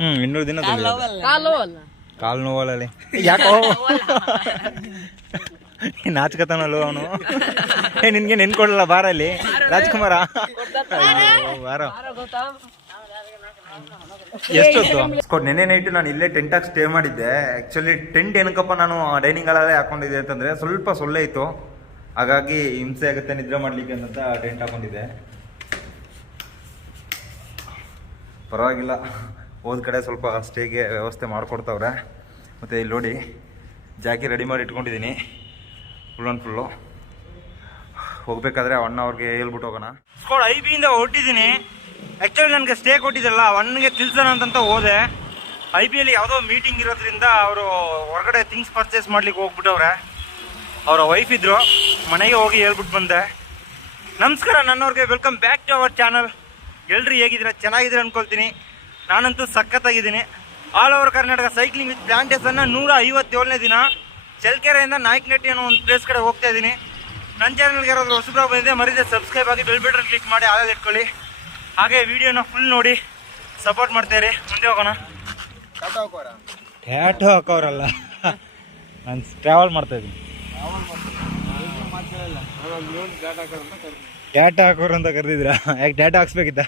200 ದಿನ ಕಾಲು ನೋವಲ್ಲಿ ಯಾಕೋ ನಾಚ್ಕತಾನಲ್ವ ಅವನು. ನಿನ್ಗೆ ನೆನ್ಕೊಡಲ್ಲ ಬಾರಲ್ಲಿ ರಾಜ್ಕುಮಾರ ಬಾರ. ಎಷ್ಟೊತ್ತು ನೆನ್ನೆ ನೈಟ್ ನಾನು ಇಲ್ಲೇ ಟೆಂಟ್ ಹಾಕಿ ಸ್ಟೇ ಮಾಡಿದ್ದೆ. ಆ್ಯಕ್ಚುಲಿ ಟೆಂಟ್ ಏನಕ್ಕಪ್ಪ ನಾನು ಡೈನಿಂಗ್ ಹಾಲಲ್ಲೇ ಹಾಕೊಂಡಿದ್ದೆ ಅಂತಂದರೆ ಸ್ವಲ್ಪ ಸೊಳ್ಳೆ ಇತ್ತು, ಹಾಗಾಗಿ ಹಿಂಸೆ ಆಗುತ್ತೆ ನಿದ್ರೆ ಮಾಡಲಿಕ್ಕೆ ಅಂತ ಟೆಂಟ್ ಹಾಕೊಂಡಿದ್ದೆ. ಪರವಾಗಿಲ್ಲ, ಹೋದ ಕಡೆ ಸ್ವಲ್ಪ ಸ್ಟೇಗೆ ವ್ಯವಸ್ಥೆ ಮಾಡಿಕೊಡ್ತಾವ್ರೆ. ಮತ್ತು ಇಲ್ಲಿ ನೋಡಿ ಜಾಕಿ ರೆಡಿ ಮಾಡಿ ಇಟ್ಕೊಂಡಿದ್ದೀನಿ ಫುಲ್ ಆ್ಯಂಡ್ ಫುಲ್ಲು. ಹೋಗ್ಬೇಕಾದ್ರೆ 1 ಅವರ್ಗೆ ಹೇಳ್ಬಿಟ್ಟು ಹೋಗೋಣ. IB-ಯಿಂದ ಹೊರಟಿದ್ದೀನಿ. ಆ್ಯಕ್ಚುಲಿ ನನಗೆ ಸ್ಟೇ ಕೊಟ್ಟಿದ್ದಲ್ಲ, 1ಗೆ ತಿಳ್ಸೋಣ ಅಂತ ಹೋದೆ. IB-ಯಲ್ಲಿ ಯಾವುದೋ ಮೀಟಿಂಗ್ ಇರೋದ್ರಿಂದ ಅವರು ಹೊರಗಡೆ ಥಿಂಗ್ಸ್ ಪರ್ಚೇಸ್ ಮಾಡ್ಲಿಕ್ಕೆ ಹೋಗ್ಬಿಟ್ಟವ್ರೆ. ಅವರ ವೈಫ್ ಇದ್ರು, ಮನೆಗೆ ಹೋಗಿ ಹೇಳ್ಬಿಟ್ಟು ಬಂದೆ. ನಮಸ್ಕಾರ ನನ್ನವ್ರಿಗೆ, welcome back to our channel. ಎಲ್ರು ಹೇಗಿದ್ದೀರಾ? ಚೆನ್ನಾಗಿದ್ದೀರ ಅನ್ಕೊಳ್ತೀನಿ. ನಾನಂತೂ ಸಖತ್ತಾಗಿದ್ದೀನಿ. All over Karnataka cycling with ಪ್ಲಾಂಟೇಶನ್ನ 157ನೇ ದಿನ ಚಳ್ಳಕೆರೆಯಿಂದ ನಾಯಕನಹಟ್ಟಿ ಅನ್ನೋ ಒಂದು ಪ್ಲೇಸ್ ಕಡೆ ಹೋಗ್ತಾ ಇದ್ದೀನಿ. ನನ್ನ ಚಾನಲ್ಗೆ ಯಾರಾದರೂ ಹೊಸಬ್ರಾಗಿ ಬಂದಿದೆ ಮರಿದೆ ಸಬ್ಸ್ಕ್ರೈಬ್ ಆಗಿ ಬೆಲ್ ಬಟನ್ ಕ್ಲಿಕ್ ಮಾಡಿ ಆಲ್ ಇಟ್ಕೊಳ್ಳಿ. ಹಾಗೆ ವಿಡಿಯೋನ ಫುಲ್ ನೋಡಿ ಸಪೋರ್ಟ್ ಮಾಡ್ತಾಯಿರಿ. ಮುಂದೆ ಹೋಗೋಣ. ಟ್ಯಾಟೋ ಹಾಕೋರಲ್ಲ, ನಾನು ಟ್ರಾವೆಲ್ ಮಾಡ್ತಾಯಿದ್ದೀನಿ. ಟ್ಯಾಟೋ ಹಾಕೋರು ಅಂತ ಕರೆದಿದ್ರಾ? ಯಾಕೆ ಟ್ಯಾಟೋ ಹಾಕ್ಸ್ಬೇಕಿತ್ತ?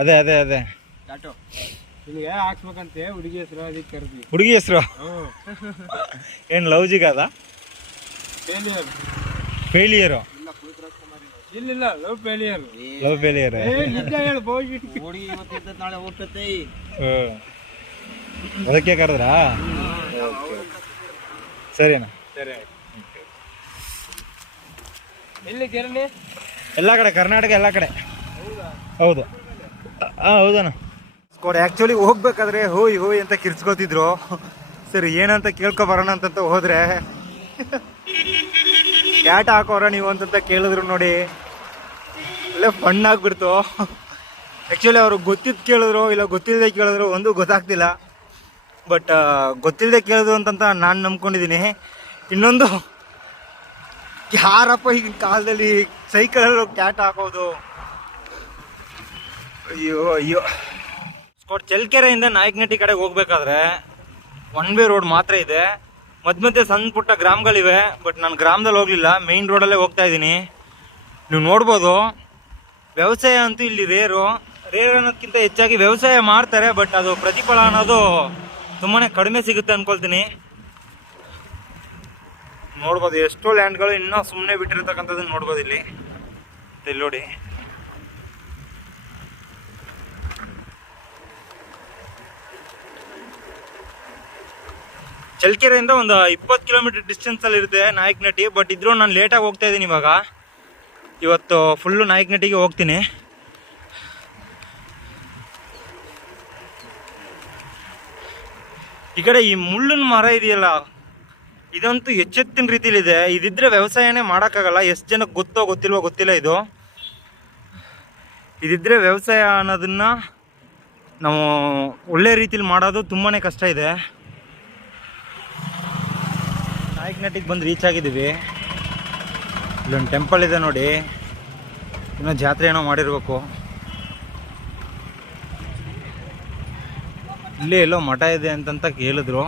ಅದೇ ಅದೇ ಅದೇ ಟ್ಯಾಟೋ ಹಾಕ್ಸ್ಬೇಕಂತೆ ಹುಡುಗಿ ಹೆಸರು, ಅದಕ್ಕೆ ಕರೆದ್ವಿ. ಹುಡುಗಿ ಹೆಸರು ಏನು ಲವ್ಜಿಗ ಅದ? ಫೇಲಿಯರು? ಇಲ್ಲ, ಲವ್ ಫೇಲಿಯರ್. ಲವ್ ಫೇಲಿಯರ್ ನಾಳೆ ಹೋಗ್ತೈತೆ. ಅದಕ್ಕೆ ಕರೆದ್ರಾ? ಸರಿನಾ? ಸರಿ. ಎಲ್ಲಿ ಜರ್ನಿ? ಎಲ್ಲ ಕಡೆ, ಕರ್ನಾಟಕ ಎಲ್ಲ ಕಡೆ. ಹೌದು, ಹೌದಣ್ಣ. ಆ್ಯಕ್ಚುಲಿ ಹೋಗ್ಬೇಕಾದ್ರೆ ಹೋಯ್ ಹೋಯ್ ಅಂತ ಕಿರ್ಚ್ಕೋತಿದ್ರು. ಸರಿ ಏನಂತ ಕೇಳ್ಕೊಬರೋಣ ಅಂತ ಹೋದ್ರೆ ಕ್ಯಾಟ್ ಹಾಕೋರ ನೀವು ಅಂತಂತ ಕೇಳಿದ್ರು ನೋಡಿ. ಅಲ್ಲೇ ಫನ್ ಆಗಿಬಿಡ್ತು. ಆ್ಯಕ್ಚುಲಿ ಅವರು ಗೊತ್ತಿದ್ದು ಕೇಳಿದ್ರು ಇಲ್ಲ ಗೊತ್ತಿಲ್ಲದೆ ಕೇಳಿದ್ರು, ಒಂದು ಗೊತ್ತಾಗ್ತಿಲ್ಲ. ಬಟ್ ಗೊತ್ತಿಲ್ಲದೆ ಕೇಳಿದ್ರು ಅಂತಂತ ನಾನು ನಂಬ್ಕೊಂಡಿದ್ದೀನಿ. ಇನ್ನೊಂದು, ಯಾರಪ್ಪ ಈಗಿನ ಕಾಲದಲ್ಲಿ ಸೈಕಲಲ್ಲಿ ಕ್ಯಾಟ್ ಹಾಕೋದು? ಅಯ್ಯೋ ಅಯ್ಯೋ. ಚಳ್ಳಕೆರೆಯಿಂದ ನಾಯಕನಹಟ್ಟಿ ಕಡೆಗೆ ಹೋಗ್ಬೇಕಾದ್ರೆ 1 ವೇ ರೋಡ್ ಮಾತ್ರ ಇದೆ. ಮಧ್ಯೆ ಸಣ್ಣ ಪುಟ್ಟ ಗ್ರಾಮಗಳಿವೆ. ಬಟ್ ನಾನು ಗ್ರಾಮದಲ್ಲಿ ಹೋಗಲಿಲ್ಲ, ಮೇಯ್ನ್ ರೋಡಲ್ಲೇ ಹೋಗ್ತಾ ಇದ್ದೀನಿ. ನೀವು ನೋಡ್ಬೋದು, ವ್ಯವಸಾಯ ಅಂತೂ ಇಲ್ಲಿ ರೇರು ಅನ್ನೋದಕ್ಕಿಂತ ಹೆಚ್ಚಾಗಿ ವ್ಯವಸಾಯ ಮಾಡ್ತಾರೆ. ಬಟ್ ಅದು ಪ್ರತಿಫಲ ಅನ್ನೋದು ತುಂಬಾ ಕಡಿಮೆ ಸಿಗುತ್ತೆ ಅಂದ್ಕೊಳ್ತೀನಿ. ನೋಡ್ಬೋದು ಎಷ್ಟೋ ಲ್ಯಾಂಡ್ಗಳು ಇನ್ನೂ ಸುಮ್ಮನೆ ಬಿಟ್ಟಿರ್ತಕ್ಕಂಥದ್ದನ್ನು ನೋಡ್ಬೋದು ಇಲ್ಲಿ ನೋಡಿ. ಚಳ್ಳಕೆರೆಯಿಂದ ಒಂದು 20 ಕಿಲೋಮೀಟರ್ ಡಿಸ್ಟೆನ್ಸಲ್ಲಿ ಇರುತ್ತೆ ನಾಯಕನಹಟ್ಟಿ. ಬಟ್ ಇದ್ರೂ ನಾನು ಲೇಟಾಗಿ ಹೋಗ್ತಾ ಇದ್ದೀನಿ. ಇವಾಗ ಇವತ್ತು ಫುಲ್ಲು ನಾಯಕನಹಟ್ಟಿಗೆ ಹೋಗ್ತೀನಿ. ಈ ಕಡೆ ಈ ಮುಳ್ಳಿನ ಮರ ಇದೆಯಲ್ಲ, ಇದಂತೂ ಎಚ್ಚೆತ್ತಿನ ರೀತಿಲಿದೆ. ಇದಿದ್ರೆ ವ್ಯವಸಾಯನೇ ಮಾಡೋಕ್ಕಾಗಲ್ಲ. ಎಷ್ಟು ಜನಕ್ಕೆ ಗೊತ್ತೋ ಗೊತ್ತಿಲ್ವೋ ಗೊತ್ತಿಲ್ಲ. ಇದಿದ್ರೆ ವ್ಯವಸಾಯ ಅನ್ನೋದನ್ನ ನಾವು ಒಳ್ಳೆ ರೀತಿಲಿ ಮಾಡೋದು ತುಂಬಾ ಕಷ್ಟ ಇದೆ. ನಾಯಕನಹಟ್ಟಿಗೆ ಬಂದು ರೀಚ್ ಆಗಿದ್ದೀವಿ. ಇಲ್ಲೊಂದು ಟೆಂಪಲ್ ಇದೆ ನೋಡಿ, ಇನ್ನೂ ಜಾತ್ರೆ ಏನೋ ಮಾಡಿರ್ಬೇಕು. ಇಲ್ಲೇ ಎಲ್ಲೋ ಮಠ ಇದೆ ಅಂತಂತ ಕೇಳಿದ್ರು,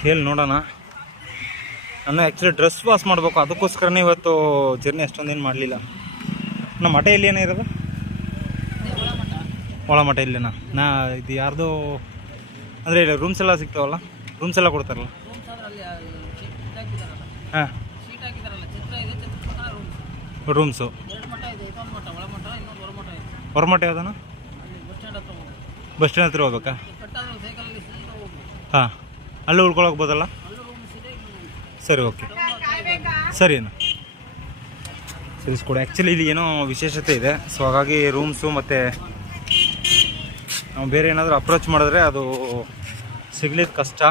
ಕೇಳಿ ನೋಡೋಣ. ನಾನು ಆ್ಯಕ್ಚುಲಿ ಡ್ರೆಸ್ ವಾಶ್ ಮಾಡಬೇಕು, ಅದಕ್ಕೋಸ್ಕರನೇ ಇವತ್ತು ಜರ್ನಿ ಅಷ್ಟೊಂದೇನು ಮಾಡಲಿಲ್ಲ. ನಮ್ಮ ಮಠ ಇಲ್ಲಿ ಏನೋ ಇರೋದು? ಒಳ ಮಠ ಇಲ್ಲೇನಾ? ಇದು ಯಾರ್ದು ಅಂದರೆ ಇಲ್ಲ ರೂಮ್ಸ್ ಎಲ್ಲ ಸಿಗ್ತಾವಲ್ಲ, ರೂಮ್ಸ್ ಎಲ್ಲ ಕೊಡ್ತಾರಲ್ಲ? ಹಾಂ, ರೂಮ್ಸು. ಹೊರಮಠ ಯಾವ್ದಾನ? ಬಸ್ ಸ್ಟ್ಯಾಂಡ್ ಹತ್ರ ಹೋಗ್ಬೇಕಾ? ಹಾಂ, ಅಲ್ಲೂ ಉಳ್ಕೊಳಕ್ಬೋದಲ್ಲ? ಸರಿ, ಓಕೆ, ಸರಿ ಅಣ್ಣ, ತಿಳಿಸ್ಕೊಡಿ. ಆ್ಯಕ್ಚುಲಿ ಇಲ್ಲಿ ಏನೋ ವಿಶೇಷತೆ ಇದೆ. ಸೊ ಹಾಗಾಗಿ ರೂಮ್ಸು ಮತ್ತು ನಾವು ಬೇರೆ ಏನಾದರೂ ಅಪ್ರೋಚ್ ಮಾಡಿದ್ರೆ ಅದು ಸಿಗ್ಲಿಕ್ಕೆ ಕಷ್ಟ.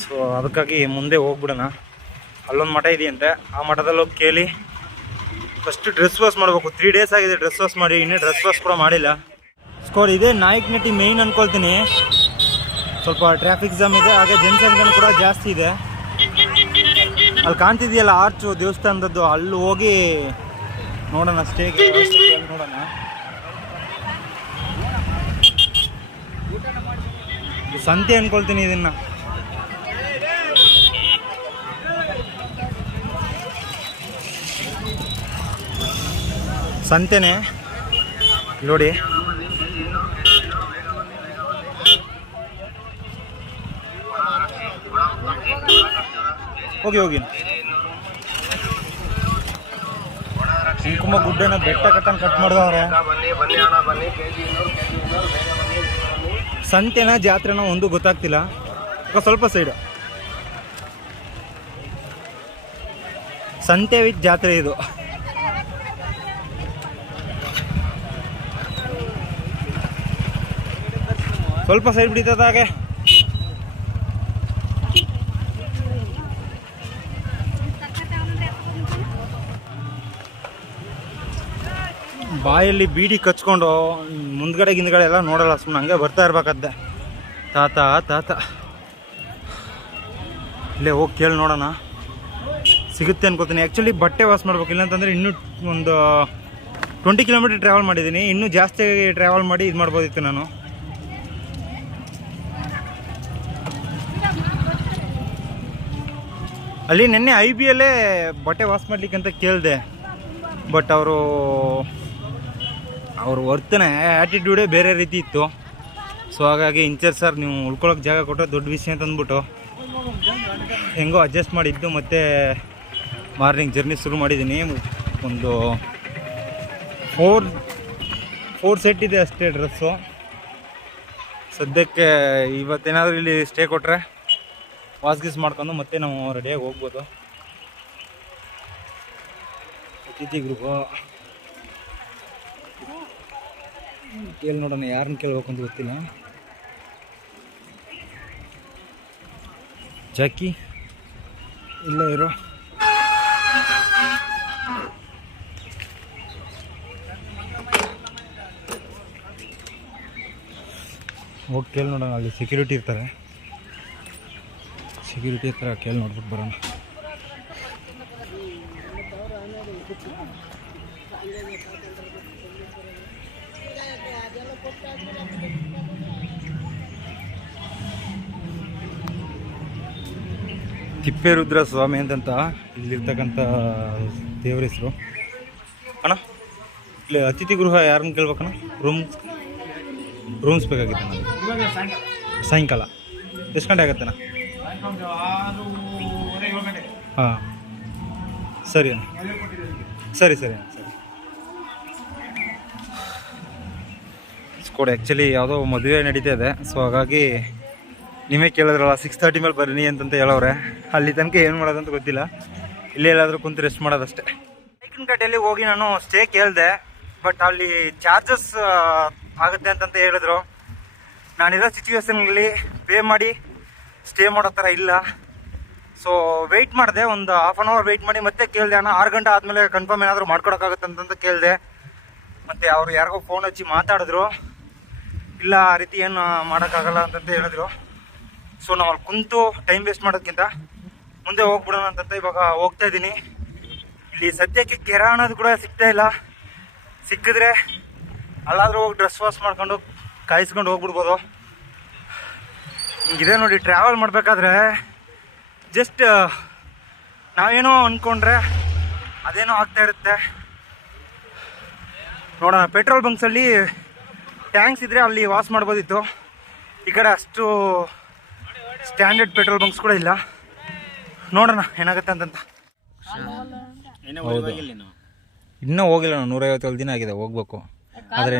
ಸೊ ಅದಕ್ಕಾಗಿ ಮುಂದೆ ಹೋಗ್ಬಿಡೋಣ. ಅಲ್ಲೊಂದು ಮಠ ಇದೆಯಂತೆ, ಆ ಮಠದಲ್ಲಿ ಹೋಗಿ ಕೇಳಿ ಫಸ್ಟ್ ಡ್ರೆಸ್ ವಾಶ್ ಮಾಡಬೇಕು. 3 ಡೇಸ್ ಆಗಿದೆ ಡ್ರೆಸ್ ವಾಶ್ ಮಾಡಿ, ಇನ್ನೂ ಡ್ರೆಸ್ ವಾಶ್ ಕೂಡ ಮಾಡಿಲ್ಲ. ಇದೇ ನಾಯಕನಹಟ್ಟಿ ಮೇಯ್ನ್ ಅಂದ್ಕೊಳ್ತೀನಿ. ಸ್ವಲ್ಪ ಟ್ರಾಫಿಕ್ ಜಾಮ್ ಇದೆ, ಹಾಗೆ ಜನಸಂಖ್ಯೆ ಕೂಡ ಜಾಸ್ತಿ ಇದೆ. ಅಲ್ಲಿ ಕಾಣ್ತಿದೆಯಲ್ಲ ಆರ್ಚು ದೇವಸ್ಥಾನದದ್ದು, ಅಲ್ಲಿ ಹೋಗಿ ನೋಡೋಣ, ಸ್ಟೇಗೆ ನೋಡೋಣ. ಸಂತೆ ಅನ್ಕೊಳ್ತೀನಿ ಇದನ್ನ. ಸಂತೆನೆ ನೋಡಿ. ಹೋಗಿ ಹೋಗಿ ಕುಂಕುಮ ಗುಡ್ಡನ ಬೆಟ್ಟ ಕಟ್ಟಂಗೆ ಕಟ್ ಮಾಡಿದವ್ರೆ. ಸಂತೆನ ಜಾತ್ರೆನ ಒಂದು ಗೊತ್ತಾಗ್ತಿಲ್ಲ. ಸ್ವಲ್ಪ ಸೈಡ್ ಸಂತೆ ವಿತ್ ಜಾತ್ರೆ ಇದು. ಸ್ವಲ್ಪ ಸೈಡ್ ಬಿಡಿತದ ಹಾಗೆ. ಬಾಯಲ್ಲಿ ಬೀಡಿ ಕಚ್ಕೊಂಡು ಮುಂದ್ಗಡೆ ಗಿಂದ್ಗಡೆ ಎಲ್ಲ ನೋಡಲ್ಲ, ಸುಮ್ಮನೆ ಹಂಗೆ ಬರ್ತಾ ಇರ್ಬೇಕದ್ದೆ. ತಾತ ತಾತ ಇಲ್ಲೇ ಹೋಗಿ ಕೇಳಿ ನೋಡೋಣ, ಸಿಗುತ್ತೆ ಅನ್ಕೋತೀನಿ. ಆ್ಯಕ್ಚುಲಿ ಬಟ್ಟೆ ವಾಶ್ ಮಾಡ್ಬೇಕು, ಇಲ್ಲಾಂತಂದರೆ ಇನ್ನೂ ಒಂದು 20 ಕಿಲೋಮೀಟರ್ ಟ್ರಾವೆಲ್ ಮಾಡಿದ್ದೀನಿ. ಇನ್ನೂ ಜಾಸ್ತಿ ಟ್ರಾವೆಲ್ ಮಾಡಿ ಇದು ಮಾಡ್ಬೋದಿತ್ತು ನಾನು. ಅಲ್ಲಿ ನೆನ್ನೆ IBಯಲ್ಲೇ ಬಟ್ಟೆ ವಾಶ್ ಮಾಡ್ಲಿಕ್ಕೆ ಅಂತ ಕೇಳಿದೆ, ಬಟ್ ಅವರು ವರ್ತನೆ ಆ್ಯಟಿಟ್ಯೂಡೇ ಬೇರೆ ರೀತಿ ಇತ್ತು. ಸೊ ಹಾಗಾಗಿ ಇನ್ಚಾರ್ಜ್ ಸರ್ ನೀವು ಉಳ್ಕೊಳಕ್ಕೆ ಜಾಗ ಕೊಟ್ಟರೆ ದೊಡ್ಡ ವಿಷಯ ಅಂತ ಅಂದ್ಬಿಟ್ಟು ಹೆಂಗೋ ಅಡ್ಜಸ್ಟ್ ಮಾಡಿದ್ದು. ಮತ್ತು ಮಾರ್ನಿಂಗ್ ಜರ್ನಿ ಶುರು ಮಾಡಿದ್ದೀನಿ. ಒಂದು 4 ಸೆಟ್ ಇದೆ ಅಷ್ಟೇ ಡ್ರೆಸ್ಸು ಸದ್ಯಕ್ಕೆ. ಇವತ್ತೇನಾದರೂ ಇಲ್ಲಿ ಸ್ಟೇ ಕೊಟ್ಟರೆ ವಾಶ್ ಗೀಸ್ ಮಾಡ್ಕೊಂಡು ಮತ್ತೆ ನಾವು ರೆಡಿಯಾಗಿ ಹೋಗ್ಬೋದು. ಅತಿಥಿ ಗೃಹ ಕೇಳಿ ನೋಡೋಣ, ಯಾರನ್ನ ಕೇಳ್ಬೇಕು ಅಂತ ಗೊತ್ತಿಲ್ಲ. ಜಾಕಿ ಇಲ್ಲ ಇರೋ. ಹೋಗಿ ಕೇಳಿ ನೋಡೋಣ, ಅಲ್ಲಿ ಸೆಕ್ಯೂರಿಟಿ ಇರ್ತಾರೆ. ಸೆಕ್ಯೂರಿಟಿ ಹತ್ರ ಕೇಳಿ ನೋಡ್ಬಿಟ್ಟು ಬರೋಣ. ತಿಪ್ಪೇರುದ್ರ ಸ್ವಾಮಿ ಅಂತಂತ ಇಲ್ಲಿರ್ತಕ್ಕಂಥ ದೇವ್ರ ಹೆಸರು. ಅಣ್ಣ ಇಲ್ಲಿ ಅತಿಥಿ ಗೃಹ ಯಾರನ್ನ ಕೇಳ್ಬೇಕಣ್ಣ? ರೂಮ್ಸ್ ಬೇಕಾಗಿತ್ತು ನನಗೆ. ಸಾಯಂಕಾಲ ಎಷ್ಟು ಗಂಟೆ ಆಗುತ್ತಣ್ಣ? ಹಾಂ ಸರಿ ಅಣ್ಣ, ಸರಿ ಸರಿ ಅಣ್ಣ, ಸರಿ. ಸ್ಕೋಡ್ ಆ್ಯಕ್ಚುಲಿ ಯಾವುದೋ ಮದುವೆ ನಡೀತಾ ಇದೆ. ಸೊ ಹಾಗಾಗಿ ನೀವೇ ಕೇಳಿದ್ರಲ್ಲ 6:30 ಮೇಲೆ ಬನ್ನಿ ಅಂತಂತ ಹೇಳೋರೆ. ಅಲ್ಲಿ ತನಕ ಏನು ಮಾಡೋದಂತ ಗೊತ್ತಿಲ್ಲ, ಇಲ್ಲೇ ಎಲ್ಲಾದರೂ ಕುಂತು ರೆಸ್ಟ್ ಮಾಡೋದಷ್ಟೇ. ಕಟ್ಟೆಯಲ್ಲಿ ಹೋಗಿ ನಾನು ಸ್ಟೇ ಕೇಳಿದೆ, ಬಟ್ ಅಲ್ಲಿ ಚಾರ್ಜಸ್ ಆಗುತ್ತೆ ಅಂತಂತ ಹೇಳಿದ್ರು. ನಾನಿರೋ ಸಿಚುವೇಶನ್ಗಳಲ್ಲಿ ಪೇ ಮಾಡಿ ಸ್ಟೇ ಮಾಡೋ ಥರ ಇಲ್ಲ. ಸೊ ವೆಯ್ಟ್ ಮಾಡಿದೆ, ಒಂದು ½ ಅನ್ ಅವರ್ ವೆಯ್ಟ್ ಮಾಡಿ ಮತ್ತೆ ಕೇಳಿದೆ, ಅಣ್ಣ 6 ಗಂಟೆ ಆದಮೇಲೆ ಕನ್ಫರ್ಮ್ ಏನಾದರೂ ಮಾಡ್ಕೊಡೋಕ್ಕಾಗುತ್ತೆ ಅಂತಂತ ಕೇಳಿದೆ. ಮತ್ತು ಅವರು ಯಾರಿಗೋ ಫೋನ್ ಹಚ್ಚಿ ಮಾತಾಡಿದ್ರು, ಇಲ್ಲ ಆ ರೀತಿ ಏನು ಮಾಡೋಕ್ಕಾಗಲ್ಲ ಅಂತಂತ ಹೇಳಿದ್ರು. ಸೊ ನಾವು ಅಲ್ಲಿ ಕುಂತು ಟೈಮ್ ವೇಸ್ಟ್ ಮಾಡೋದಕ್ಕಿಂತ ಮುಂದೆ ಹೋಗ್ಬಿಡೋಣ ಅಂತಂತ ಇವಾಗ ಹೋಗ್ತಾ ಇದ್ದೀನಿ. ಇಲ್ಲಿ ಸದ್ಯಕ್ಕೆ ಕೆರ ಅನ್ನೋದು ಕೂಡ ಸಿಗ್ತಾ ಇಲ್ಲ. ಸಿಕ್ಕಿದ್ರೆ ಅಲ್ಲಾದರೂ ಹೋಗಿ ಡ್ರೆಸ್ ವಾಶ್ ಮಾಡ್ಕೊಂಡು ಕಾಯಿಸ್ಕೊಂಡು ಹೋಗ್ಬಿಡ್ಬೋದು. ಹಿಂಗಿದೆ ನೋಡಿ, ಟ್ರಾವೆಲ್ ಮಾಡಬೇಕಾದ್ರೆ ಜಸ್ಟ್ ನಾವೇನೋ ಅಂದ್ಕೊಂಡ್ರೆ ಅದೇನೋ ಆಗ್ತಾ ಇರುತ್ತೆ. ನೋಡೋಣ, ಪೆಟ್ರೋಲ್ ಬಂಕ್ಸಲ್ಲಿ ಟ್ಯಾಂಕ್ಸ್ ಇದ್ದರೆ ಅಲ್ಲಿ ವಾಶ್ ಮಾಡ್ಬೋದಿತ್ತು. ಈ ಕಡೆ ಅಷ್ಟು ಸ್ಟ್ಯಾಂಡರ್ಡ್ ಪೆಟ್ರೋಲ್ ಬಂಕ್ಸ್ ಕೂಡ ಇಲ್ಲ. ನೋಡೋಣ ಏನಾಗುತ್ತೆ ಅಂತಂತ. ಇನ್ನೂ ಹೋಗಿಲ್ಲ ನಾನು, 151 ದಿನ ಆಗಿದೆ ಹೋಗ್ಬೇಕು. ಆದರೆ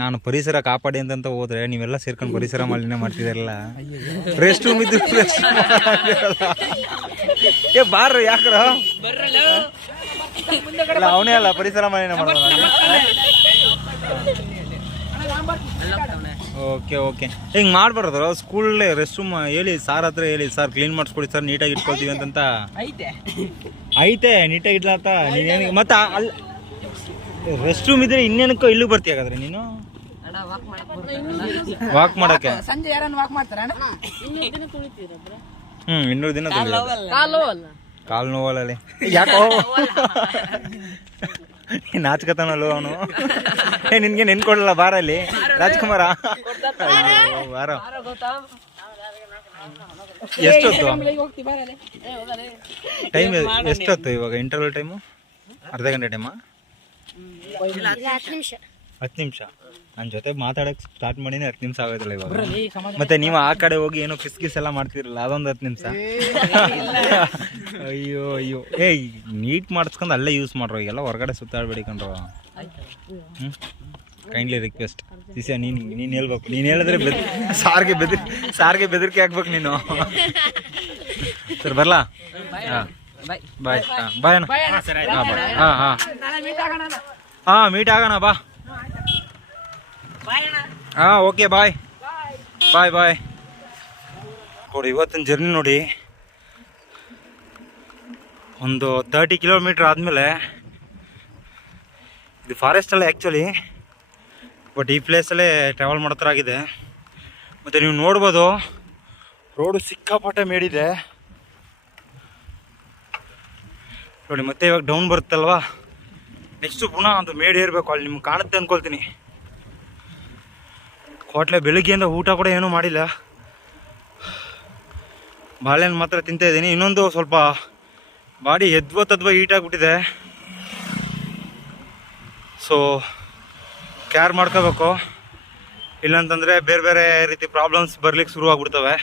ನಾನು ಪರಿಸರ ಕಾಪಾಡಿ ಅಂತಂತ ಹೋದ್ರೆ ನೀವೆಲ್ಲ ಸೇರ್ಕೊಂಡು ಪರಿಸರ ಮಾಲಿನ್ಯ ಮಾಡ್ತಿದಾರಲ್ಲ. ರೆಸ್ಟ್ ರೂಮ್ ಇದ್ದು ಏ ಬಾರ ಯಾಕ್ರ ಅವನೇ ಅಲ್ಲ ಪರಿಸರ ಮಾಲಿನ್ಯ ಮಾಡೋದು. ಓಕೆ ಓಕೆ, ಹಿಂಗೆ ಮಾಡ್ಬಾರ್ದು. ಸ್ಕೂಲಲ್ಲೇ ರೆಸ್ಟ್ ರೂಮ್ ಹೇಳಿ ಸಾರ್ ಹತ್ರ ಹೇಳಿ, ಸರ್ ಕ್ಲೀನ್ ಮಾಡಿಸ್ಕೊಡಿ ಸರ್, ನೀಟಾಗಿ ಇಟ್ಕೊಳ್ತೀವಿ ಅಂತಂತ. ಐತೆ ನೀಟಾಗಿ ಇಡ್ಲಾತ ನೀವೇನು ಮತ್ತೆ ಅಲ್ಲಿ ರೆಸ್ಟ್ ರೂಮ್ ಇದ್ರೆ ಇನ್ನೇನಕ್ಕೋ ಇಲ್ಲೂ ಬರ್ತೀಯ ಹಾಗಾದ್ರೆ ನೀನು ವಾಕ್ ಮಾಡಕ್ಕೆ? ಸಂಜೆ ಯಾರನ್ನ ವಾಕ್ ಮಾಡ್ತಾರ? 200 ದಿನ ಕಾಲು ನೋವಲ್ಲಿ ಯಾಕೋ ನಾಚ್ಕತಾನಲ್ಲ ಅವನು. ನಿನ್ಗೆ ನೆನ್ಕೊಡಲ್ಲ ಬಾರಲ್ಲಿ ರಾಜ್ಕುಮಾರ. ಬಾರ ಎಷ್ಟೊತ್ತು ಟೈಮ್ ಎಷ್ಟೊತ್ತು ಇವಾಗ ಇಂಟರ್ವಲ್ ಟೈಮು ಅರ್ಧ ಗಂಟೆ ಟೈಮಾ 10 ನಿಮಿಷ ನನ್ನ ಜೊತೆ ಮಾತಾಡಕ್ಕೆ ಸ್ಟಾರ್ಟ್ ಮಾಡಿನೇ 10 ನಿಮಿಷ ಆಗೋದಿಲ್ಲ ಇವಾಗ. ಮತ್ತೆ ನೀವು ಆ ಕಡೆ ಹೋಗಿ ಏನೋ ಕಿಸ್ ಎಲ್ಲ ಮಾಡ್ತಿರಲ್ಲ ಅದೊಂದು 10 ನಿಮಿಷ. ಅಯ್ಯೋ ಅಯ್ಯೋ ನೀಟ್ ಮಾಡಿಸ್ಕೊಂಡು ಅಲ್ಲೇ ಯೂಸ್ ಮಾಡ್ರೋ, ಈಗೆಲ್ಲ ಹೊರಗಡೆ ಸುತ್ತಾಡ್ಬೇಡಿ ಕಣ್ರೋ. ಕೈಂಡ್ಲಿ ರಿಕ್ವೆಸ್ಟ್ ಸಿಸಿಯ ನೀನು ಹೇಳ್ಬೇಕು. ನೀನು ಹೇಳಿದ್ರೆ ಸಾರಿಗೆ ಬೆದರಿಕೆ ಹಾಕ್ಬೇಕು ನೀನು. ಸರ್ ಬರಲಾ? ಹಾಂ ಬಾಯ್. ಬಾಯ್ ಅಣ್ಣ. ಹಾಂ ಮೀಟ್ ಆಗೋಣ ಬಾ. ಹಾಂ ಓಕೆ ಬಾಯ್. ನೋಡಿ ಇವತ್ತಿನ ಜರ್ನಿ ನೋಡಿ, ಒಂದು 30 ಕಿಲೋಮೀಟ್ರ್ ಆದಮೇಲೆ ಇದು ಫಾರೆಸ್ಟಲ್ಲೇ ಆ್ಯಕ್ಚುಲಿ, ಬಟ್ ಈ ಪ್ಲೇಸಲ್ಲೇ ಟ್ರಾವೆಲ್ ಮಾಡೋ ಥರ ಆಗಿದೆ. ಮತ್ತು ನೀವು ನೋಡ್ಬೋದು ರೋಡು ಸಿಕ್ಕಾಪಟ್ಟೆ ಮೇಡಿದೆ ನೋಡಿ. ಮತ್ತೆ ಇವಾಗ ಡೌನ್ ಬರುತ್ತಲ್ವಾ, ನೆಕ್ಸ್ಟು ಪುನಃ ಅದು ಮೇಡ್ ಏರಬೇಕು. ಅಲ್ಲಿ ನಿಮ್ಗೆ ಕಾಣುತ್ತೆ ಅಂದ್ಕೊಳ್ತೀನಿ. ಹೋಟ್ಲೆ ಬೆಳಿಗ್ಗೆಯಿಂದ ಊಟ ಕೂಡ ಏನೂ ಮಾಡಿಲ್ಲ, ಬಾಳೆಹಣ್ಣು ಮಾತ್ರ ತಿಂತಾ ಇದ್ದೀನಿ. ಇನ್ನೊಂದು ಸ್ವಲ್ಪ ಬಾಡಿ ಎದ್ವತ್ತದ್ವ ಹೀಟಾಗಿಬಿಟ್ಟಿದೆ, ಸೊ ಕೇರ್ ಮಾಡ್ಕೋಬೇಕು. ಇಲ್ಲಾಂತಂದರೆ ಬೇರೆ ಬೇರೆ ರೀತಿ ಪ್ರಾಬ್ಲಮ್ಸ್ ಬರ್ಲಿಕ್ಕೆ ಶುರು ಆಗ್ಬಿಡ್ತವೆ.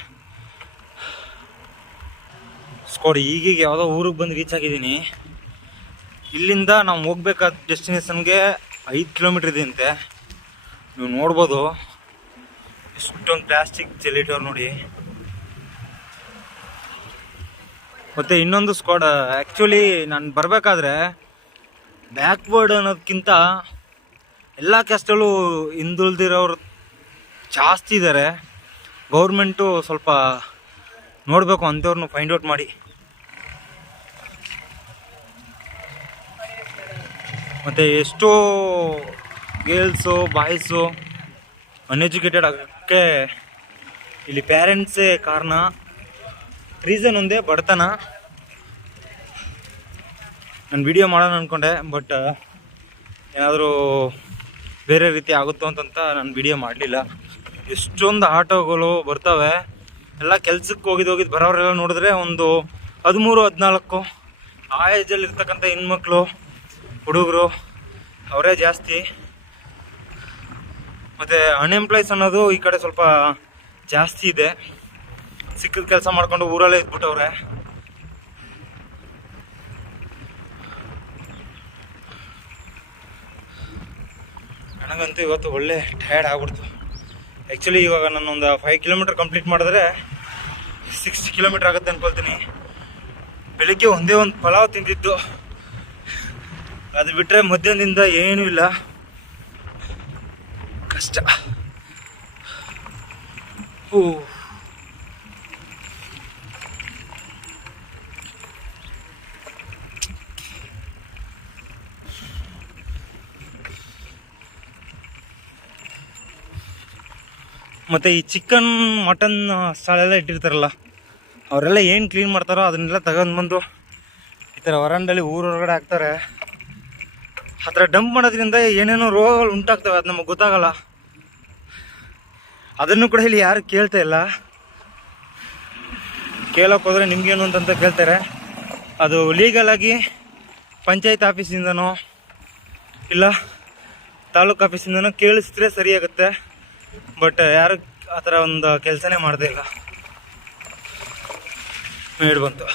ಸ್ಕೋಡಿ ಈಗೀಗ ಯಾವುದೋ ಊರಿಗೆ ಬಂದು ರೀಚ್ ಆಗಿದ್ದೀನಿ. ಇಲ್ಲಿಂದ ನಾವು ಹೋಗ್ಬೇಕಾದ ಡೆಸ್ಟಿನೇಷನ್ಗೆ 5 ಕಿಲೋಮೀಟ್ರ್ ಇದೆ ಅಂತೆ. ನೀವು ನೋಡ್ಬೋದು ಎಷ್ಟೊಂದು ಪ್ಲಾಸ್ಟಿಕ್ ಚೆಲ್ಲಿಟ್ಟವ್ರು ನೋಡಿ. ಮತ್ತು ಇನ್ನೊಂದು ಸ್ಕ್ವಾಡ್, ಆ್ಯಕ್ಚುಲಿ ನಾನು ಬರಬೇಕಾದ್ರೆ ಬ್ಯಾಕ್ವರ್ಡ್ ಅನ್ನೋದಕ್ಕಿಂತ ಎಲ್ಲ ಕ್ಯಾಸ್ಟಲ್ಲೂ ಹಿಂದುಳಿದಿರೋರು ಜಾಸ್ತಿ ಇದ್ದಾರೆ. ಗೌರ್ಮೆಂಟು ಸ್ವಲ್ಪ ನೋಡಬೇಕು, ಅಂಥವ್ರನ್ನ ಫೈಂಡ್ ಔಟ್ ಮಾಡಿ. ಮತ್ತು ಎಷ್ಟೋ ಗರ್ಲ್ಸು ಬಾಯ್ಸು ಅನ್ಎಜುಕೇಟೆಡ್ ಆಗೋಕ್ಕೆ ಇಲ್ಲಿ ಪೇರೆಂಟ್ಸೇ ಕಾರಣ. ರೀಸನ್ ಒಂದೇ, ಬಡತನ. ನಾನು ವಿಡಿಯೋ ಮಾಡೋಣ ಅಂದ್ಕೊಂಡೆ, ಬಟ್ ಏನಾದರೂ ಬೇರೆ ರೀತಿ ಆಗುತ್ತೋ ಅಂತಂತ ನಾನು ವಿಡಿಯೋ ಮಾಡಲಿಲ್ಲ. ಎಷ್ಟೊಂದು ಆಟೋಗಳು ಬರ್ತವೆ, ಎಲ್ಲ ಕೆಲ್ಸಕ್ಕೆ ಹೋಗಿದ್ದು ಬರೋರೆಲ್ಲ ನೋಡಿದ್ರೆ ಒಂದು 13-14 ಆ ಏಜಲ್ಲಿ ಇರ್ತಕ್ಕಂಥ ಹೆಣ್ಮಕ್ಳು ಹುಡುಗರು ಅವರೇ ಜಾಸ್ತಿ. ಮತ್ತು ಅನ್ಎಂಪ್ಲಾಯ್ಸ್ ಅನ್ನೋದು ಈ ಕಡೆ ಸ್ವಲ್ಪ ಜಾಸ್ತಿ ಇದೆ. ಸಿಕ್ಕಿದ ಕೆಲಸ ಮಾಡ್ಕೊಂಡು ಊರಲ್ಲೇ ಇದ್ಬಿಟ್ಟವ್ರೆ. ನನಗಂತೂ ಇವತ್ತು ಒಳ್ಳೆ ಟಯರ್ಡ್ ಆಗ್ಬಿಡ್ತು. ಆ್ಯಕ್ಚುಲಿ ಇವಾಗ ನಾನೊಂದು 5 ಕಿಲೋಮೀಟ್ರ್ ಕಂಪ್ಲೀಟ್ ಮಾಡಿದ್ರೆ 60 ಕಿಲೋಮೀಟ್ರ್ ಆಗುತ್ತೆ ಅಂದ್ಕೊಳ್ತೀನಿ. ಬೆಳಿಗ್ಗೆ ಒಂದೇ ಒಂದು ಪಲಾವ್ ತಿಂದಿದ್ದು, ಅದು ಬಿಟ್ಟರೆ ಮಧ್ಯಾಹ್ನದಿಂದ ಏನೂ ಇಲ್ಲ. ಕಷ್ಟ. ಮತ್ತು ಈ ಚಿಕನ್ ಮಟನ್ ಸ್ಟಾಲೆಲ್ಲ ಇಟ್ಟಿರ್ತಾರಲ್ಲ, ಅವರೆಲ್ಲ ಏನು ಕ್ಲೀನ್ ಮಾಡ್ತಾರೋ ಅದನ್ನೆಲ್ಲ ತಗೊಂಡ್ಬಂದು ಈ ಥರ ವರಂಡಲ್ಲಿ ಊರೊಳಗಡೆ ಹಾಕ್ತಾರೆ. ಆ ಥರ ಡಂಪ್ ಮಾಡೋದ್ರಿಂದ ಏನೇನೋ ರೋಗಗಳು ಉಂಟಾಗ್ತವೆ, ಅದು ನಮಗೆ ಗೊತ್ತಾಗಲ್ಲ. ಅದನ್ನು ಕೂಡ ಇಲ್ಲಿ ಯಾರು ಕೇಳ್ತಾ ಇಲ್ಲ. ಕೇಳೋಕೆ ಹೋದರೆ ನಿಮಗೇನು ಅಂತಂತ ಕೇಳ್ತಾರೆ. ಅದು ಲೀಗಲಾಗಿ ಪಂಚಾಯತ್ ಆಫೀಸಿಂದನೋ ಇಲ್ಲ ತಾಲೂಕು ಆಫೀಸಿಂದನೋ ಕೇಳಿಸಿದ್ರೆ ಸರಿಯಾಗುತ್ತೆ. ಬಟ್ ಯಾರು ಆ ಥರ ಒಂದು ಕೆಲಸನೇ ಮಾಡ್ತಾ ಇಲ್ಲ. ಮೇಡ್ ಬಂತು.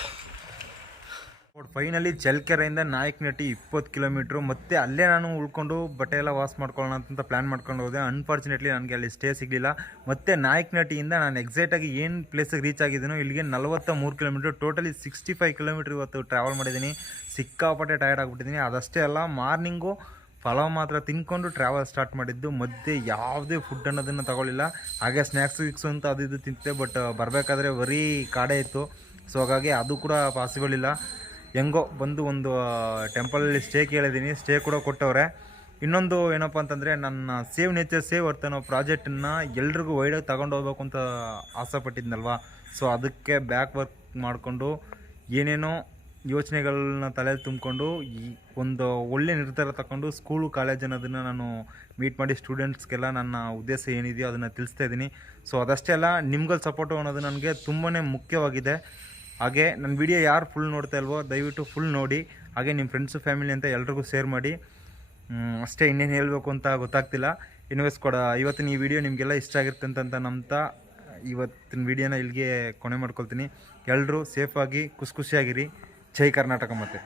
ಫೈನಲಿ ಚಳ್ಳಕೆರೆಯಿಂದ ನಾಯಕನಹಟ್ಟಿ 20 ಕಿಲೋಮೀಟ್ರು. ಮತ್ತೆ ಅಲ್ಲೇ ನಾನು ಉಳ್ಕೊಂಡು ಬಟ್ಟೆ ಎಲ್ಲ ವಾಶ್ ಮಾಡ್ಕೊಳ್ಳೋಣ ಅಂತ ಪ್ಲ್ಯಾನ್ ಮಾಡ್ಕೊಂಡು ಹೋದೆ. ಅನ್ಫಾರ್ಚುನೇಟ್ಲಿ ನನಗೆ ಅಲ್ಲಿ ಸ್ಟೇ ಸಿಗಲಿಲ್ಲ. ಮತ್ತು ನಾಯಕನಹಟ್ಟಿಯಿಂದ ನಾನು ಎಕ್ಸಾಕ್ಟಾಗಿ ಏನು ಪ್ಲೇಸಿಗೆ ರೀಚ್ ಆಗಿದ್ದೀನೋ ಇಲ್ಲಿಗೆ 43 ಕಿಲೋಮೀಟ್ರು, ಟೋಟಲಿ 65 ಕಿಲೋಮೀಟ್ರ್ ಇವತ್ತು ಟ್ರಾವೆಲ್ ಮಾಡಿದ್ದೀನಿ. ಸಿಕ್ಕಾಪಟ್ಟೆ ಟಯರ್ಡ್ ಆಗಿಬಿಟ್ಟಿದ್ದೀನಿ. ಅದಷ್ಟೇ ಅಲ್ಲ, ಮಾರ್ನಿಂಗು ಪಲಾವ್ ಮಾತ್ರ ತಿನ್ಕೊಂಡು ಟ್ರಾವೆಲ್ ಸ್ಟಾರ್ಟ್ ಮಾಡಿದ್ದು. ಮಧ್ಯೆ ಯಾವುದೇ ಫುಡ್ ಅನ್ನೋದನ್ನು ತಗೊಳ್ಳಿಲ್ಲ. ಹಾಗೆ ಸ್ನ್ಯಾಕ್ಸು ಅಂತ ಅದು ಇದು ತಿಂತಿದ್ದೆ. ಬಟ್ ಬರಬೇಕಾದ್ರೆ ಬರೀ ಕಾಡೆ ಇತ್ತು. ಸೊ ಹಾಗಾಗಿ ಅದು ಕೂಡ ಪಾಸಿಬಲ್ ಇಲ್ಲ. ಹೆಂಗೋ ಬಂದು ಒಂದು ಟೆಂಪಲಲ್ಲಿ ಸ್ಟೇ ಕೇಳಿದ್ದೀನಿ, ಸ್ಟೇ ಕೂಡ ಕೊಟ್ಟವ್ರೆ. ಇನ್ನೊಂದು ಏನಪ್ಪ ಅಂತಂದರೆ, ನನ್ನ ಸೇವ್ ನೇಚರ್ ಸೇವ್ ಅರ್ತ್ ಅನ್ನೋ ಪ್ರಾಜೆಕ್ಟನ್ನು ಎಲ್ರಿಗೂ ವೈಡಾಗಿ ತಗೊಂಡು ಹೋಗ್ಬೇಕು ಅಂತ ಆಸೆ ಪಟ್ಟಿದ್ನಲ್ವ. ಸೊ ಅದಕ್ಕೆ ಬ್ಯಾಕ್ ವರ್ಕ್ ಮಾಡಿಕೊಂಡು ಏನೇನೋ ಯೋಚನೆಗಳನ್ನ ತಲೆಯಲ್ಲಿ ತುಂಬಿಕೊಂಡು ಈ ಒಂದು ಒಳ್ಳೆ ನಿರ್ಧಾರ ತಗೊಂಡು ಸ್ಕೂಲು ಕಾಲೇಜ್ ಅನ್ನೋದನ್ನು ನಾನು ಮೀಟ್ ಮಾಡಿ ಸ್ಟೂಡೆಂಟ್ಸ್ಗೆಲ್ಲ ನನ್ನ ಉದ್ದೇಶ ಏನಿದೆಯೋ ಅದನ್ನು ತಿಳಿಸ್ತಾ ಇದ್ದೀನಿ. ಸೊ ಅದಷ್ಟೇ ಅಲ್ಲ, ನಿಮ್ಗಳ ಸಪೋರ್ಟು ಅನ್ನೋದು ನನಗೆ ತುಂಬಾ ಮುಖ್ಯವಾಗಿದೆ. ಹಾಗೆ ನನ್ನ ವಿಡಿಯೋ ಯಾರು ಫುಲ್ ನೋಡ್ತಾ ಇಲ್ವೋ ದಯವಿಟ್ಟು ಫುಲ್ ನೋಡಿ, ಹಾಗೆ ನಿಮ್ಮ ಫ್ರೆಂಡ್ಸು ಫ್ಯಾಮಿಲಿ ಅಂತ ಎಲ್ರಿಗೂ ಶೇರ್ ಮಾಡಿ. ಅಷ್ಟೇ, ಇನ್ನೇನು ಹೇಳಬೇಕು ಅಂತ ಗೊತ್ತಾಗ್ತಿಲ್ಲ. ಇನ್ವೆಸ್ಟ್ ಇವತ್ತಿನ ಈ ವಿಡಿಯೋ ನಿಮಗೆಲ್ಲ ಇಷ್ಟ ಆಗಿರುತ್ತೆ ಅಂತ ನಂಬ್ತಾ ಇವತ್ತಿನ ವಿಡಿಯೋನ ಇಲ್ಲಿಗೆ ಕೊನೆ ಮಾಡ್ಕೊಳ್ತೀನಿ. ಎಲ್ಲರೂ ಸೇಫಾಗಿ ಖುಷಿಯಾಗಿರಿ. ಜೈ ಕರ್ನಾಟಕ. ಮತ್ತೆ